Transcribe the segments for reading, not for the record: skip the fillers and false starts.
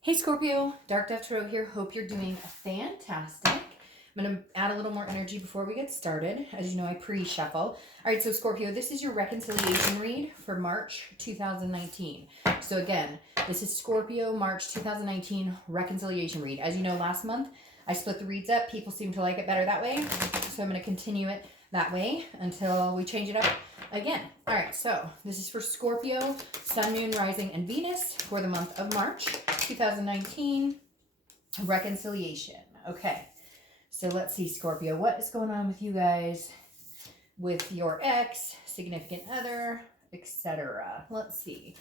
Hey Scorpio, Dark Dove Tarot here. Hope you're doing fantastic. I'm going to add a little more energy before we get started. As you know, I pre-shuffle. All right, so Scorpio, this is your reconciliation read for March 2019. So again, this is Scorpio March 2019 reconciliation read. As you know, last month I split the reads up. People seem to like it better that way. So I'm going to continue it that way until we change it up again. All right, so this is for Scorpio, Sun, Moon, Rising, and Venus for the month of March 2019. Reconciliation. Okay, so let's see, Scorpio, what is going on with you guys, with your ex, significant other, etc. Let's see.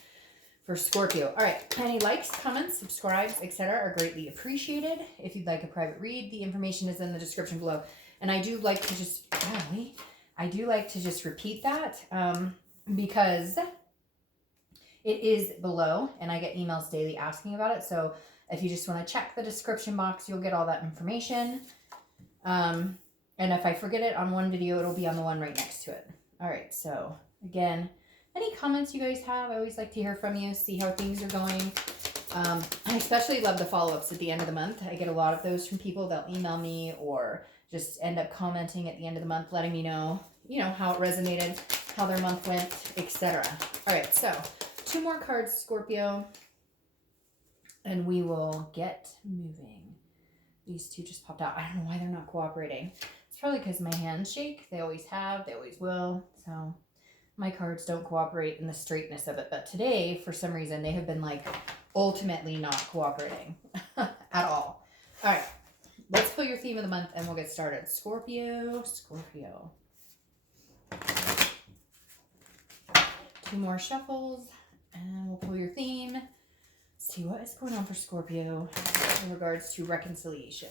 For Scorpio. All right, any likes, comments, subscribes, etc. are greatly appreciated. If you'd like a private read, the information is in the description below. And I do like to just, repeat that because it is below and I get emails daily asking about it. So if you just want to check the description box, you'll get all that information. And if I forget it on one video, it'll be on the one right next to it. All right, so again, any comments you guys have, I always like to hear from you, see how things are going. I especially love the follow-ups at the end of the month. I get a lot of those from people. They'll email me or just end up commenting at the end of the month, letting me know, how it resonated, how their month went, etc. All right, so 2 more cards, Scorpio, and we will get moving. These 2 just popped out. I don't know why they're not cooperating. It's probably because my hands shake. They always have. They always will. So my cards don't cooperate in the straightness of it. But today, for some reason, they have been ultimately not cooperating at all. All right. Let's pull your theme of the month and we'll get started. Scorpio. 2 more shuffles and we'll pull your theme. Let's see what is going on for Scorpio in regards to reconciliation.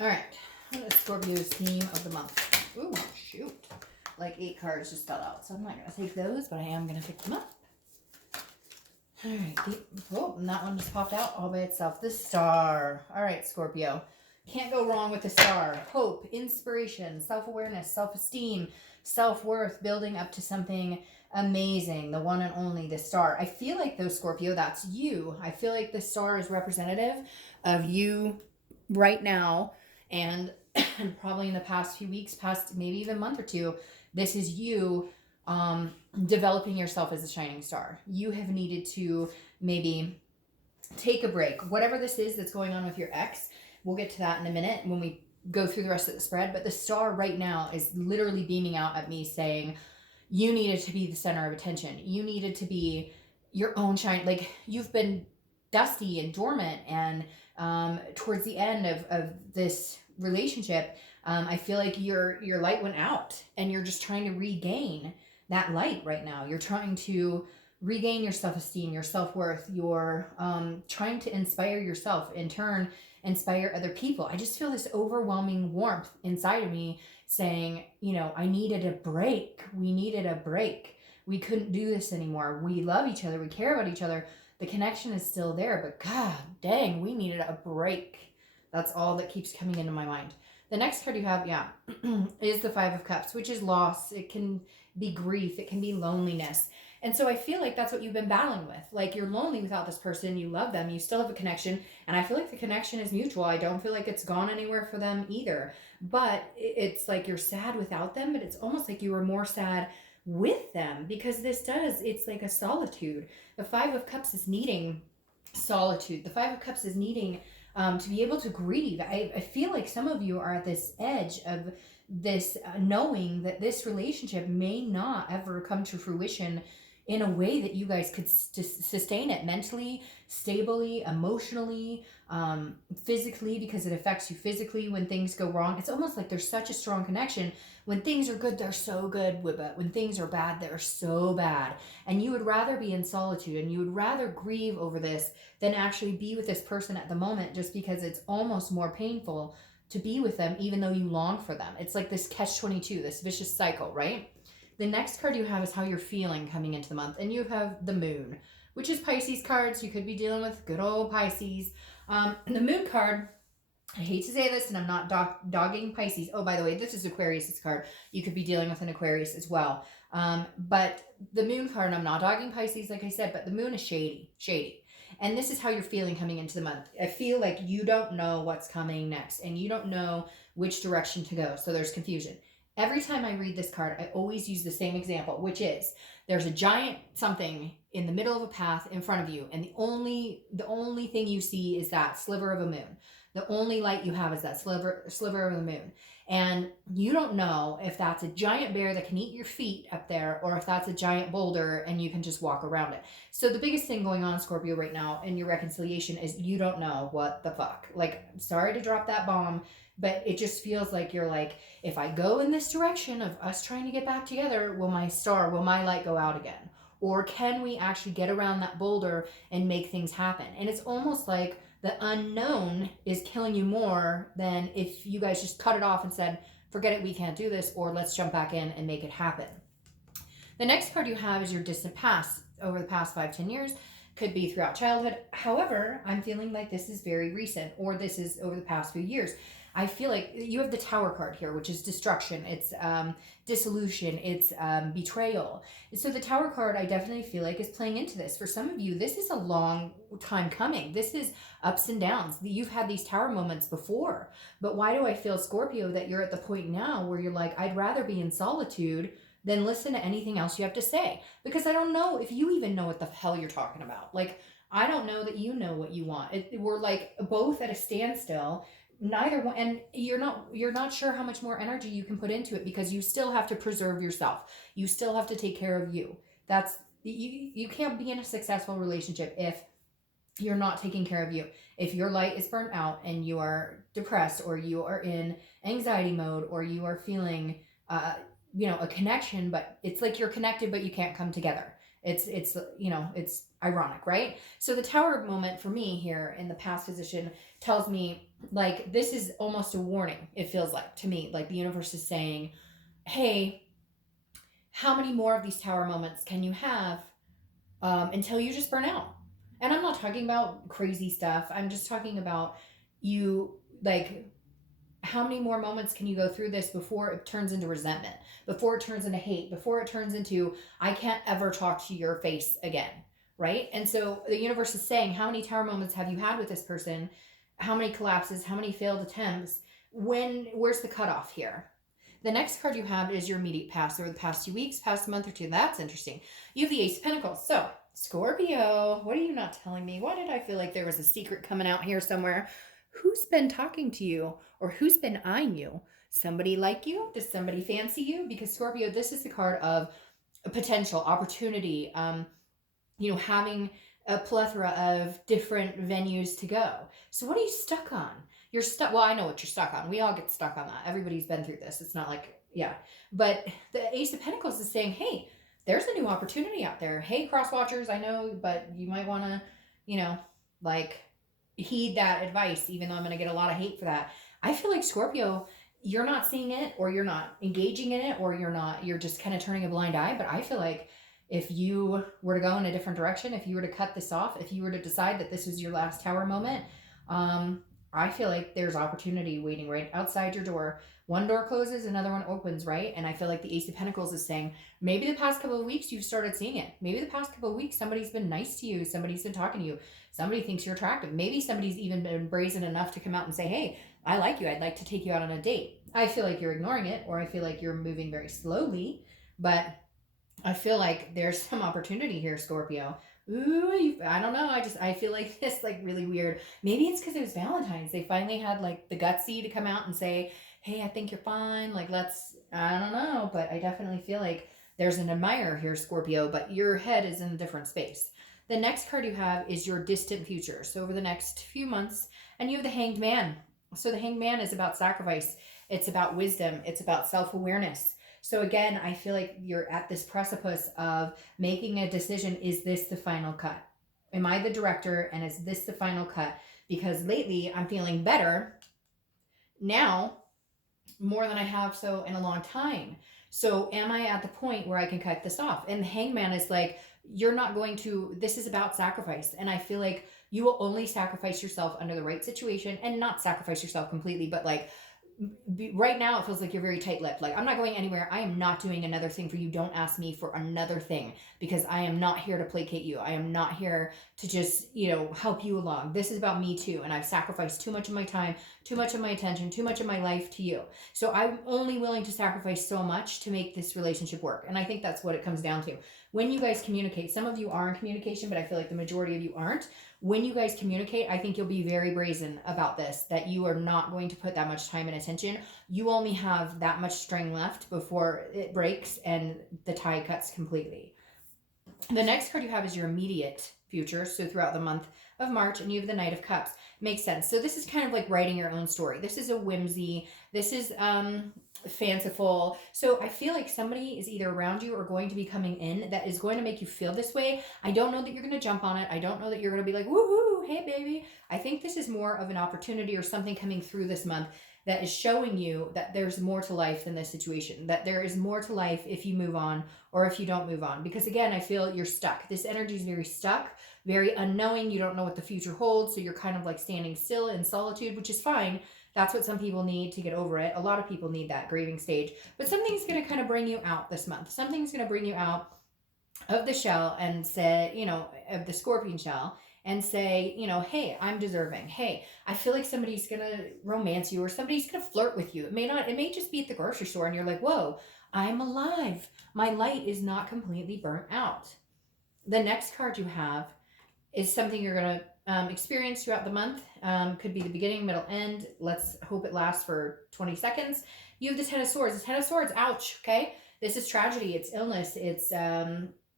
All right, what is Scorpio's theme of the month? Ooh, shoot. 8 cards just fell out, so I'm not going to take those, but I am going to pick them up. All right, and that one just popped out all by itself. The Star. All right, Scorpio. Can't go wrong with the Star. Hope, inspiration, self-awareness, self-esteem, self-worth, building up to something amazing. The one and only, the Star. I feel like, though, Scorpio, that's you. I feel like the Star is representative of you right now, and probably in the past few weeks, past maybe even a month or 2, this is you developing yourself as a shining star. You have needed to maybe take a break. Whatever this is that's going on with your ex, we'll get to that in a minute when we go through the rest of the spread. But the Star right now is literally beaming out at me saying, you needed to be the center of attention. You needed to be your own shine. You've been dusty and dormant, and towards the end of this relationship, I feel like your light went out and you're just trying to regain that light right now. You're trying to regain your self-esteem, your self-worth. You're trying to inspire yourself, in turn inspire other people. I just feel this overwhelming warmth inside of me saying, I needed a break. We needed a break. We couldn't do this anymore. We love each other. We care about each other. The connection is still there, but god dang, we needed a break. That's all that keeps coming into my mind. The next card you have, is the 5 of Cups, which is loss. It can be grief. It can be loneliness. And so I feel like that's what you've been battling with. You're lonely without this person. You love them. You still have a connection. And I feel like the connection is mutual. I don't feel like it's gone anywhere for them either. But it's like you're sad without them, but it's almost like you were more sad with them, because it's like a solitude. The 5 of Cups is needing solitude. The 5 of Cups is needing to be able to grieve. I feel like some of you are at this edge of this knowing that this relationship may not ever come to fruition in a way that you guys could sustain it mentally, stably, emotionally, physically, because it affects you physically when things go wrong. It's almost like there's such a strong connection. When things are good, they're so good, but when things are bad, they're so bad. And you would rather be in solitude and you would rather grieve over this than actually be with this person at the moment, just because it's almost more painful to be with them, even though you long for them. It's like this catch-22, this vicious cycle, right? The next card you have is how you're feeling coming into the month. And you have the Moon, which is Pisces cards. You could be dealing with good old Pisces. The Moon card I hate to say this, and I'm not dogging Pisces. Oh, by the way, this is Aquarius's card. You could be dealing with an Aquarius as well. But the moon card, I'm not dogging Pisces, like I said, but the moon is shady. And this is how you're feeling coming into the month. I feel like you don't know what's coming next, and you don't know which direction to go. So there's confusion. Every time I read this card, I always use the same example, which is there's a giant something in the middle of a path in front of you, and the only thing you see is that sliver of a moon. The only light you have is that sliver of the moon. And you don't know if that's a giant bear that can eat your feet up there, or if that's a giant boulder and you can just walk around it. So the biggest thing going on, Scorpio, right now in your reconciliation is you don't know what the fuck. Like, sorry to drop that bomb, but it just feels like you're like, if I go in this direction of us trying to get back together, will my light go out again? Or can we actually get around that boulder and make things happen? And it's almost like the unknown is killing you more than if you guys just cut it off and said, forget it, we can't do this, or let's jump back in and make it happen. The next card you have is your distant past, over the past 5-10 years. Could be throughout childhood. However, I'm feeling like this is very recent, or this is over the past few years. I feel like you have the Tower card here, which is destruction. It's dissolution. It's betrayal. So the Tower card, I definitely feel like, is playing into this. For some of you, this is a long time coming. This is ups and downs. You've had these Tower moments before. But why do I feel, Scorpio, that you're at the point now where you're like, I'd rather be in solitude than listen to anything else you have to say? Because I don't know if you even know what the hell you're talking about. Like, I don't know that you know what you want. We're like both at a standstill. Neither one, and you're not sure how much more energy you can put into it, because you still have to preserve yourself. You still have to take care of you. That's you can't be in a successful relationship if you're not taking care of you. If your light is burnt out and you are depressed, or you are in anxiety mode, or you are feeling a connection, but it's like you're connected but you can't come together. It's ironic, right? So the Tower moment for me here in the past position tells me, like, this is almost a warning. It feels like to me, like the universe is saying, hey, how many more of these Tower moments can you have until you just burn out? And I'm not talking about crazy stuff. I'm just talking about you, like, how many more moments can you go through this before it turns into resentment, before it turns into hate, before it turns into, I can't ever talk to your face again, right? And so the universe is saying, how many Tower moments have you had with this person? How many collapses? How many failed attempts? Where's the cutoff here? The next card you have is your immediate past, over the past 2 weeks, past month or two. That's interesting. You have the Ace of Pentacles. So, Scorpio, what are you not telling me? Why did I feel like there was a secret coming out here somewhere? Who's been talking to you, or who's been eyeing you? Somebody like you? Does somebody fancy you? Because Scorpio, this is the card of potential, opportunity, having a plethora of different venues to go. So what are you stuck on? You're stuck. Well, I know what you're stuck on. We all get stuck on that. Everybody's been through this. It's not like, yeah. But the Ace of Pentacles is saying, hey, there's a new opportunity out there. Hey, cross watchers, I know, but you might want to, heed that advice, even though I'm going to get a lot of hate for that. I feel like, Scorpio, you're not seeing it, or you're not engaging in it, or you're just kind of turning a blind eye. But I feel like if you were to go in a different direction, if you were to cut this off, if you were to decide that this was your last Tower moment, I feel like there's opportunity waiting right outside your door. One door closes, another one opens, right? And I feel like the Ace of Pentacles is saying, maybe the past couple of weeks you've started seeing it. Maybe the past couple of weeks somebody's been nice to you. Somebody's been talking to you. Somebody thinks you're attractive. Maybe somebody's even been brazen enough to come out and say, hey, I like you. I'd like to take you out on a date. I feel like you're ignoring it, or I feel like you're moving very slowly. But I feel like there's some opportunity here, Scorpio. Ooh, I don't know. I feel like this, like, really weird. Maybe it's because it was Valentine's. They finally had, like, the gutsy to come out and say, hey, I think you're fine. Like, I don't know. But I definitely feel like there's an admirer here, Scorpio, but your head is in a different space. The next card you have is your distant future. So over the next few months, and you have the Hanged Man. So the Hanged Man is about sacrifice. It's about wisdom. It's about self-awareness. So again, I feel like you're at this precipice of making a decision. Is this the final cut? Am I the director, and is this the final cut? Because lately I'm feeling better now, more than I have so in a long time. So am I at the point where I can cut this off? And the Hangman is like, you're not going to, this is about sacrifice. And I feel like You will only sacrifice yourself under the right situation, and not sacrifice yourself completely, but like right now it feels like you're very tight-lipped. Like, I'm not going anywhere. I am not doing another thing for you. Don't ask me for another thing, because I am not here to placate you. I am not here to just, you know, help you along. This is about me too. And I've sacrificed too much of my time, too much of my attention, too much of my life to you. So I'm only willing to sacrifice so much to make this relationship work. And I think that's what it comes down to. When you guys communicate, some of you are in communication, but I feel like the majority of you aren't. When you guys communicate, I think you'll be very brazen about this, that you are not going to put that much time and attention. You only have that much string left before it breaks and the tie cuts completely. The next card you have is your immediate future, so throughout the month of March, and you have the Knight of Cups. Makes sense. So this is kind of like writing your own story. This is a whimsy. This is fanciful. So I feel like somebody is either around you or going to be coming in that is going to make you feel this way. I don't know that you're going to jump on it. I don't know that you're going to be like, woohoo, hey baby. I think this is more of an opportunity or something coming through this month that is showing you that there's more to life than this situation, that there is more to life if you move on or if you don't move on. Because again, I feel you're stuck. This energy is very stuck, very unknowing. You don't know what the future holds. So you're kind of like standing still in solitude, which is fine. That's what some people need to get over it. A lot of people need that grieving stage. But something's going to kind of bring you out this month. Something's going to bring you out of the shell and say, you know, of the scorpion shell, and say, you know, hey, I'm deserving. Hey, I feel like somebody's going to romance you or somebody's going to flirt with you. It may just be at the grocery store and you're like, whoa, I'm alive. My light is not completely burnt out. The next card you have is something you're going to experience throughout the month. Could be the beginning, middle, end. Let's hope it lasts for 20 seconds. You have the Ten of Swords. The Ten of Swords, ouch, okay? This is tragedy. It's illness. It's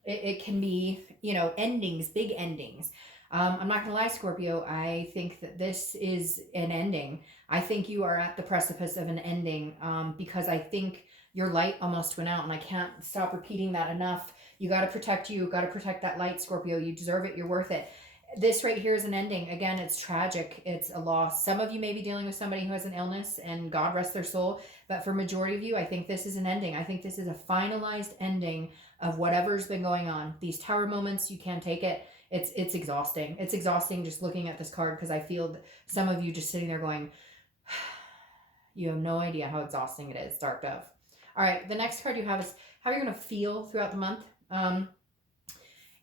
it can be, you know, endings, big endings. I'm not going to lie, Scorpio. I think that this is an ending. I think you are at the precipice of an ending because I think your light almost went out, and I can't stop repeating that enough. You got to protect you. Got to protect that light, Scorpio. You deserve it. You're worth it. This right here is an ending. Again, it's tragic. It's a loss. Some of you may be dealing with somebody who has an illness, and God rest their soul. But for majority of you, I think this is an ending. I think this is a finalized ending of whatever's been going on. These tower moments, you can't take it. It's exhausting. It's exhausting just looking at this card, because I feel some of you just sitting there going, you have no idea how exhausting it is, Dark Dove. All right, the next card you have is how you're going to feel throughout the month.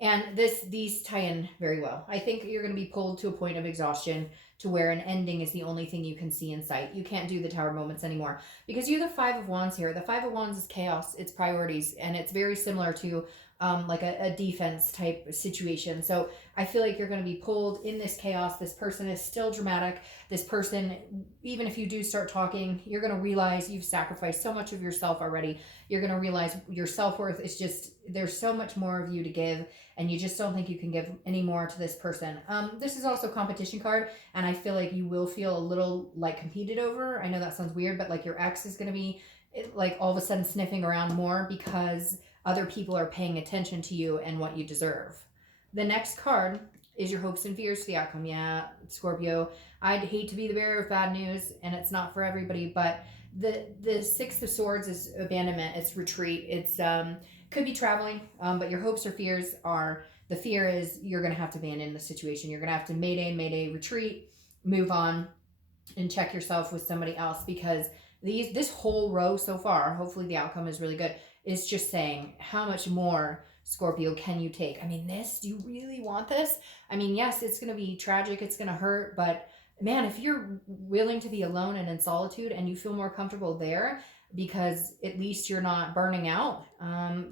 And these tie in very well. I think you're going to be pulled to a point of exhaustion to where an ending is the only thing you can see in sight. You can't do the tower moments anymore because you're the Five of Wands here. The Five of Wands is chaos, it's priorities, and it's very similar to like a defense type situation. So I feel like you're going to be pulled in this chaos. This person is still dramatic. This person, even if you do start talking, you're going to realize you've sacrificed so much of yourself already. You're going to realize your self-worth is just, there's so much more of you to give, and you just don't think you can give any more to this person. This is also a competition card, and I feel like you will feel a little like competed over. I know that sounds weird, but like your ex is going to be like all of a sudden sniffing around more because other people are paying attention to you and what you deserve. The next card is your hopes and fears for the outcome. Yeah, Scorpio, I'd hate to be the bearer of bad news, and it's not for everybody, but the Six of Swords is abandonment, it's retreat, it's could be traveling, but your hopes or fears are, the fear is you're going to have to abandon the situation. You're going to have to mayday, retreat, move on, and check yourself with somebody else, because this whole row so far, hopefully the outcome is really good, is just saying, how much more, Scorpio, can you take? I mean, do you really want this? I mean, yes, it's going to be tragic, it's going to hurt, but man, if you're willing to be alone and in solitude and you feel more comfortable there because at least you're not burning out,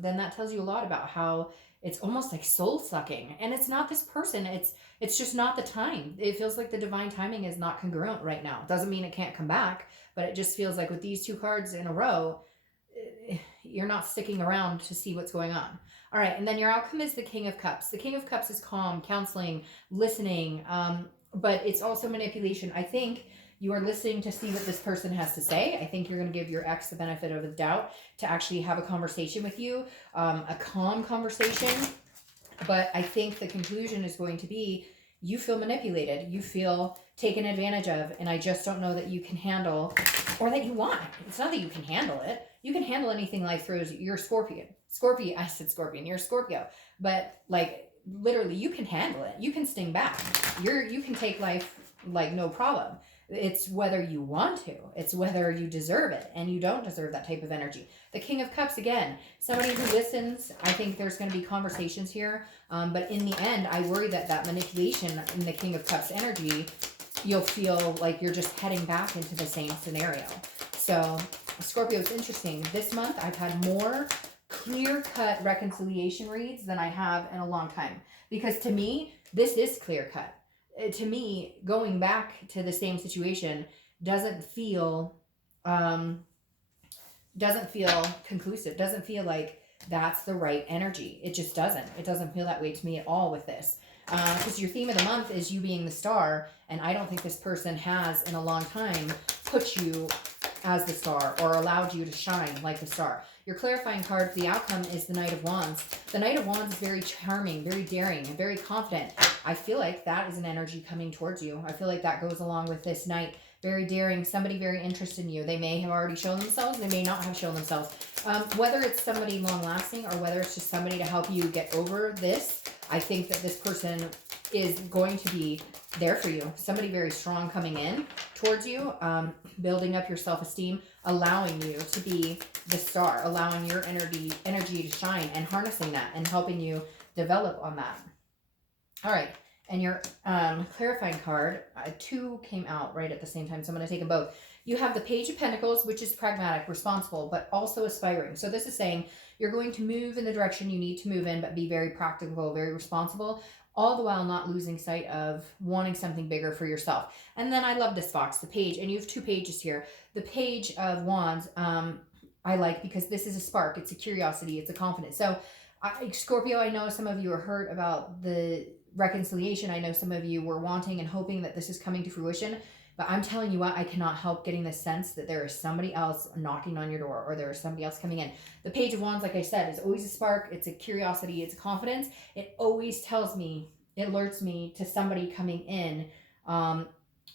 then that tells you a lot about how it's almost like soul sucking. And it's not this person, it's just not the time. It feels like the divine timing is not congruent right now. Doesn't mean it can't come back, but it just feels like with these two cards in a row, you're not sticking around to see what's going on. All right, and then your outcome is the King of Cups. The King of Cups is calm, counseling, listening, but it's also manipulation. I think you are listening to see what this person has to say. I think you're going to give your ex the benefit of the doubt to actually have a conversation with you, a calm conversation. But I think the conclusion is going to be you feel manipulated. You feel taken advantage of, and I just don't know that you can handle, or that you want. It's not that you can handle it. You can handle anything life throws you. You're a Scorpion. I said Scorpion. You're a Scorpio. But like, literally, you can handle it. You can sting back. You can take life like no problem. It's whether you want to. It's whether you deserve it, and you don't deserve that type of energy. The King of Cups, again, somebody who listens. I think there's going to be conversations here, but in the end, I worry that that manipulation in the King of Cups energy, you'll feel like you're just heading back into the same scenario. So, Scorpio, it's interesting. This month, I've had more clear-cut reconciliation reads than I have in a long time. Because to me, this is clear-cut. To me, going back to the same situation doesn't feel conclusive. Doesn't feel like that's the right energy. It just doesn't. It doesn't feel that way to me at all with this. Because your theme of the month is you being the star, and I don't think this person has in a long time put you as the star or allowed you to shine like the star. Your clarifying card for the outcome is the Knight of Wands. The Knight of Wands is very charming, very daring, and very confident. I feel like that is an energy coming towards you. I feel like that goes along with this Knight. Very daring, somebody very interested in you. They may have already shown themselves. They may not have shown themselves. Whether it's somebody long-lasting or whether it's just somebody to help you get over this, I think that this person is going to be there for you. Somebody very strong coming in towards you, building up your self-esteem, allowing you to be the star, allowing your energy to shine and harnessing that and helping you develop on that. All right. And your clarifying card, two came out right at the same time, so I'm going to take them both. You have the Page of Pentacles, which is pragmatic, responsible, but also aspiring. So this is saying you're going to move in the direction you need to move in, but be very practical, very responsible, all the while not losing sight of wanting something bigger for yourself. And then I love this fox, the page, and you have two pages here. The Page of Wands, I like because this is a spark. It's a curiosity. It's a confidence. So Scorpio, I know some of you are hurt about the reconciliation. I know some of you were wanting and hoping that this is coming to fruition, but I'm telling you what, I cannot help getting the sense that there is somebody else knocking on your door or there is somebody else coming in. The Page of Wands, like I said, is always a spark. It's a curiosity. It's a confidence. It always tells me, it alerts me to somebody coming in. And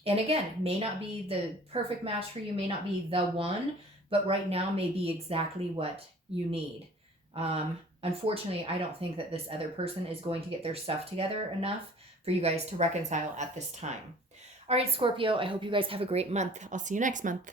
again, may not be the perfect match for you, may not be the one, but right now may be exactly what you need. Unfortunately, I don't think that this other person is going to get their stuff together enough for you guys to reconcile at this time. All right, Scorpio, I hope you guys have a great month. I'll see you next month.